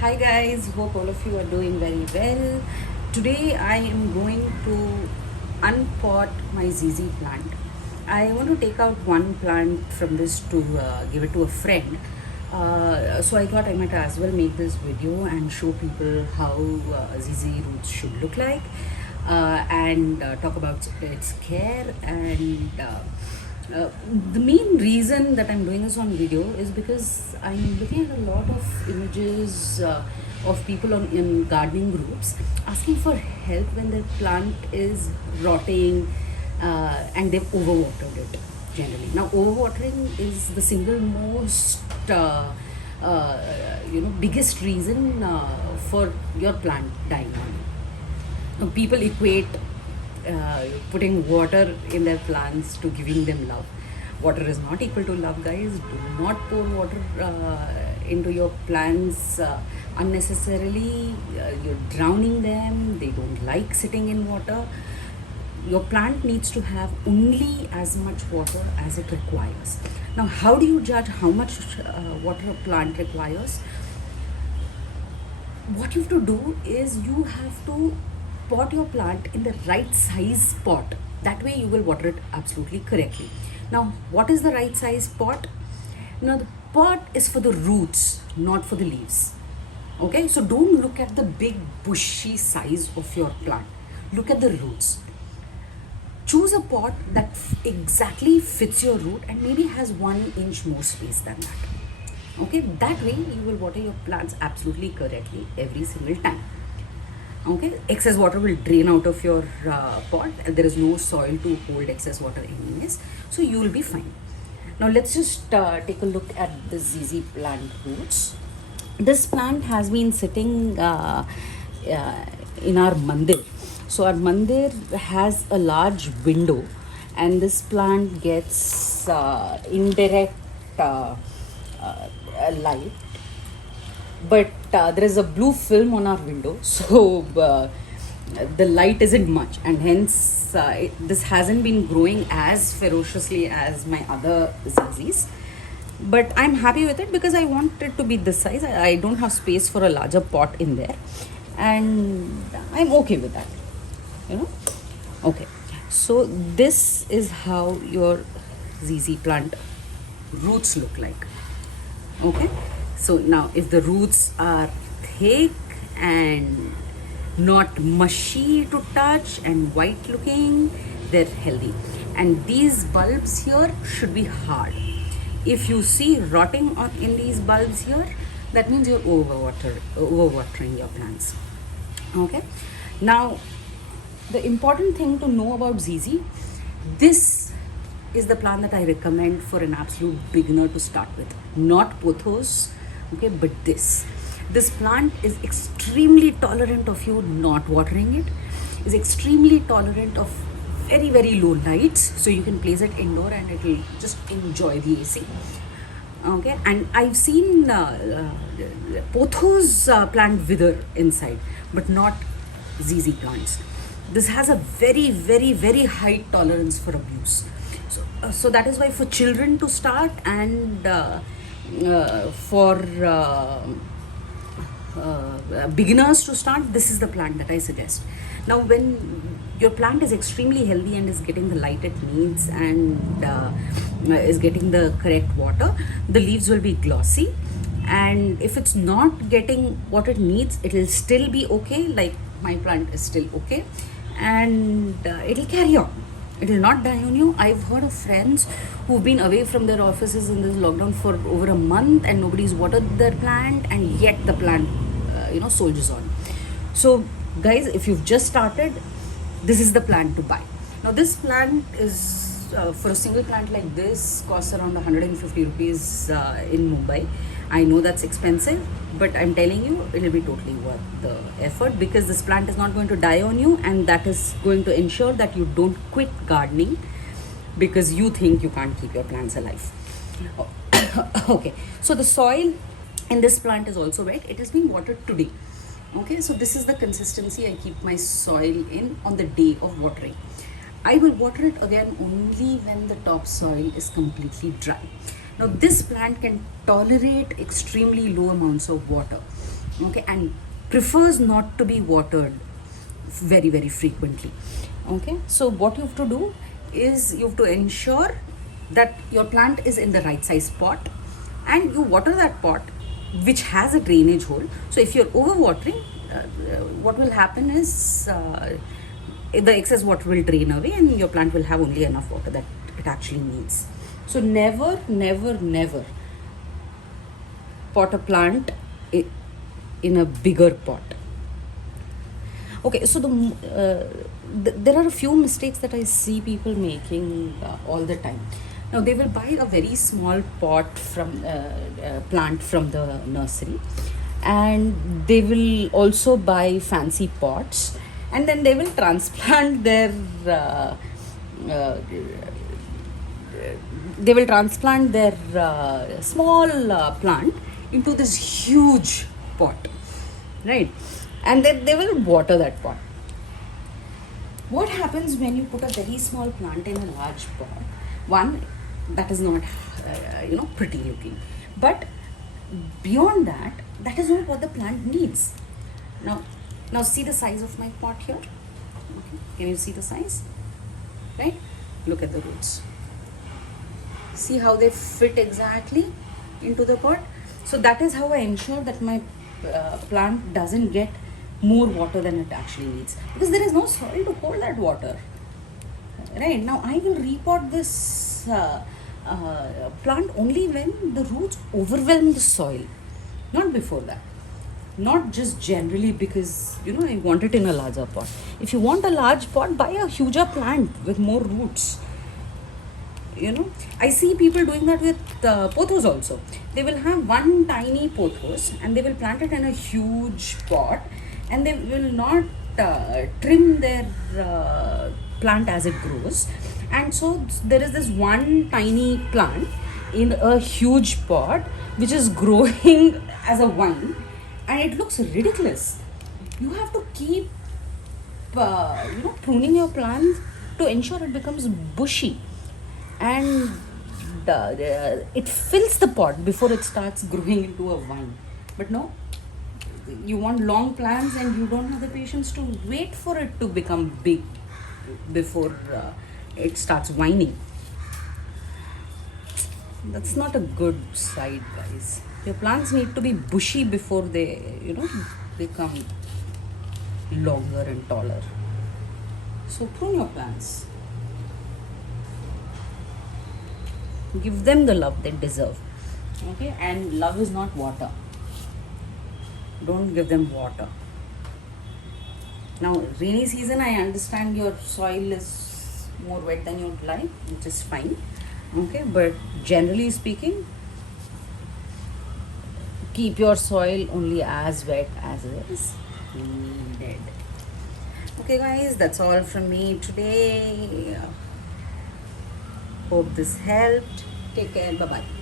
Hi guys, hope all of you are doing very well. Today I am going to unpot my ZZ plant. I want to take out one plant from this to give it to a friend. So I thought I might as well make this video and show people how ZZ roots should look like and talk about its care and the main reason that I'm doing this on video is because I'm looking at a lot of images of people in gardening groups asking for help when their plant is rotting and they've overwatered it generally. Now, overwatering is the single most biggest reason for your plant dying. People equate putting water in their plants to giving them love. Water is not equal to love, guys. Do not pour water into your plants unnecessarily. You're drowning them. They don't like sitting in water. Your plant needs to have only as much water as it requires. Now, how do you judge how much water a plant requires? What you have to do is you have to pot your plant in the right size pot. That way you will water it absolutely correctly. Now, what is the right size pot? Now, the pot is for the roots, not for the leaves. Okay, so don't look at the big bushy size of your plant. Look at the roots. Choose a pot that exactly fits your root and maybe has 1 inch more space than that. Okay, that way you will water your plants absolutely correctly every single time. Okay, excess water will drain out of your pot and there is no soil to hold excess water anyways, so you will be fine. Now let's just take a look at the ZZ plant roots. This plant has been sitting in our mandir. So our mandir has a large window and this plant gets indirect light, but there is a blue film on our window, so the light isn't much, and hence this hasn't been growing as ferociously as my other ZZs. But I'm happy with it because I want it to be this size. I don't have space for a larger pot in there, and I'm okay with that, you know. Okay, so this is how your ZZ plant roots look like. Okay, so now if the roots are thick and not mushy to touch and white looking, they're healthy. And these bulbs here should be hard. If you see rotting in these bulbs here, that means you're overwatering your plants. Okay, now the important thing to know about ZZ, this is the plant that I recommend for an absolute beginner to start with. Not pothos, okay, but this. This plant is extremely tolerant of you not watering it, is extremely tolerant of very, very low lights, so you can place it indoor and it will just enjoy the AC. Okay, and I've seen pothos plant wither inside, but not ZZ plants. This has a very, very, very high tolerance for abuse. So that is why for children to start and for beginners to start, this is the plant that I suggest. Now, when your plant is extremely healthy and is getting the light it needs and is getting the correct water, the leaves will be glossy. And if it's not getting what it needs, it will still be okay. Like my plant is still okay, and it'll carry on. It will not die on you. I've heard of friends who've been away from their offices in this lockdown for over a month and nobody's watered their plant, and yet the plant, soldiers on. So, guys, if you've just started, this is the plant to buy. Now, this plant is for a single plant like this costs around 150 rupees in Mumbai. I know that's expensive, but I'm telling you, it'll be totally worth the effort because this plant is not going to die on you, and that is going to ensure that you don't quit gardening because you think you can't keep your plants alive. Okay, so the soil in this plant is also wet. It is being watered today. Okay, so this is the consistency I keep my soil in on the day of watering. I will water it again only when the topsoil is completely dry. Now, this plant can tolerate extremely low amounts of water. okay, and prefers not to be watered very, very frequently. Okay, so what you have to do is you have to ensure that your plant is in the right size pot, and you water that pot which has a drainage hole. So if you're over watering, what will happen is the excess water will drain away and your plant will have only enough water that it actually needs. So never, never, never pot a plant in a bigger pot. Okay, so there are a few mistakes that I see people making all the time. Now they will buy a very small pot from plant from the nursery, and they will also buy fancy pots, and then they will transplant their small plant into this huge pot, right? And then they will water that pot. What happens when you put a very small plant in a large pot? One, that is not pretty looking, but beyond that, that is not what the plant needs. Now see the size of my pot here. Okay, can you see the size? Right, look at the roots. See how they fit exactly into the pot. So that is how I ensure that my plant doesn't get more water than it actually needs, because there is no soil to hold that water. Right, now I will repot this plant only when the roots overwhelm the soil, not before that. Not just generally because I want it in a larger pot. If you want a large pot, buy a huger plant with more roots. I see people doing that with pothos also. They will have one tiny pothos and they will plant it in a huge pot, and they will not trim their plant as it grows, and so there is this one tiny plant in a huge pot which is growing as a vine, and it looks ridiculous. You have to keep pruning your plants to ensure it becomes bushy, and it fills the pot before it starts growing into a vine. But no, you want long plants and you don't have the patience to wait for it to become big before it starts whining. That's not a good side, guys. Your plants need to be bushy before they become longer and taller. So prune your plants, give them the love they deserve. Okay, and love is not water. Don't give them water. Now rainy season, I understand your soil is more wet than you'd like, which is fine. Okay, but generally speaking, keep your soil only as wet as it is needed. Okay guys, that's all from me today. Hope this helped. Take care. Bye bye.